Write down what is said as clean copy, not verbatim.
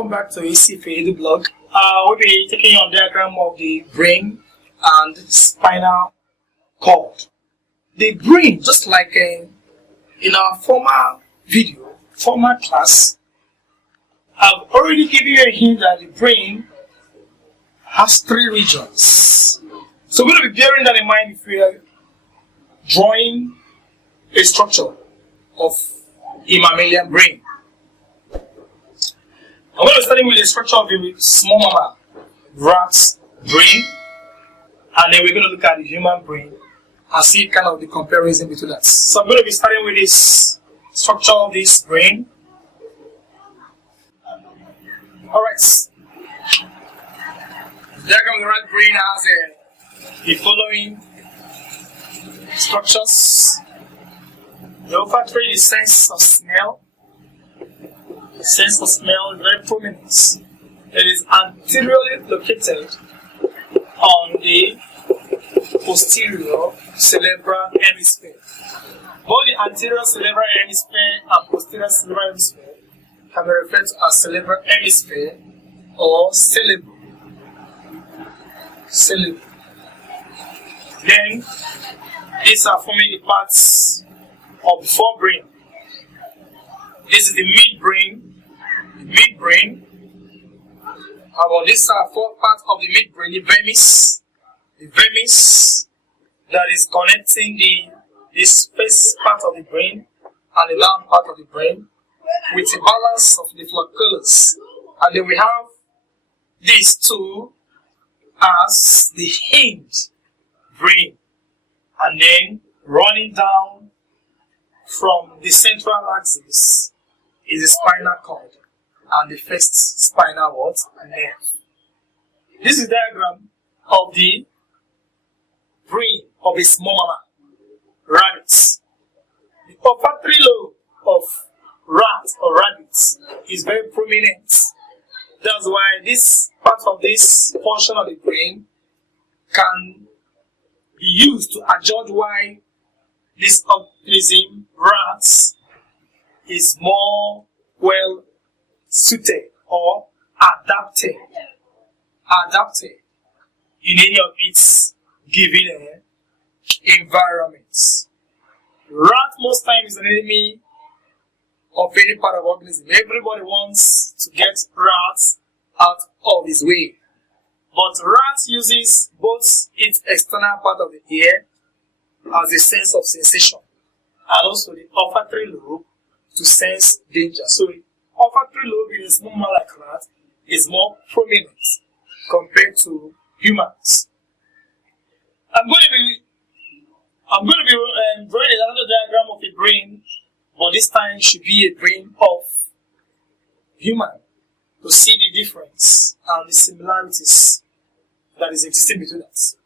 welcome back to ISIFE EDUBLOG. We'll be taking on diagram of the brain and spinal cord. The brain, just like in our former video, former class, I've already given you a hint that the brain has 3 regions. So we're going to be bearing that in mind if we are drawing a structure of a mammalian brain. I'm going to start with the structure of the small mammal, rat's brain, and then we're going to look at the human brain and see kind of the comparison between that. So I'm going to be starting with this structure of this brain. Alright. The diagram of the rat brain has the following structures. The olfactory, the sense of smell. The sense of smell is very prominent. It is anteriorly located on the posterior cerebral hemisphere. Both the anterior cerebral hemisphere and posterior cerebral hemisphere can be referred to as cerebral hemisphere or cerebrum. Then, these are forming the parts of the forebrain. This is the midbrain. About these are 4 parts of the midbrain. The vermis that is connecting this first part of the brain and the down part of the brain with a balance of the flocculus. And then we have these 2 as the hinge brain, and then running down from the central axis is the spinal cord and the first spinal nerve. This is a diagram of the brain of a small mammal, rabbits. The olfactory lobe of rats or rabbits is very prominent. That's why this part of this portion of the brain can be used to adjudge why this organism, rats, is more well suited or adapted in any of its given environments. Rat most times is an enemy of any part of organism. Everybody wants to get rats out of his way. But rat uses both its external part of the ear as a sense of sensation and also the olfactory lobe to sense danger. So the olfactory lobe in a small mammal like rat is more prominent compared to humans. I'm going to be drawing another diagram of a brain, but this time it should be a brain of human to see the difference and the similarities that is existing between us.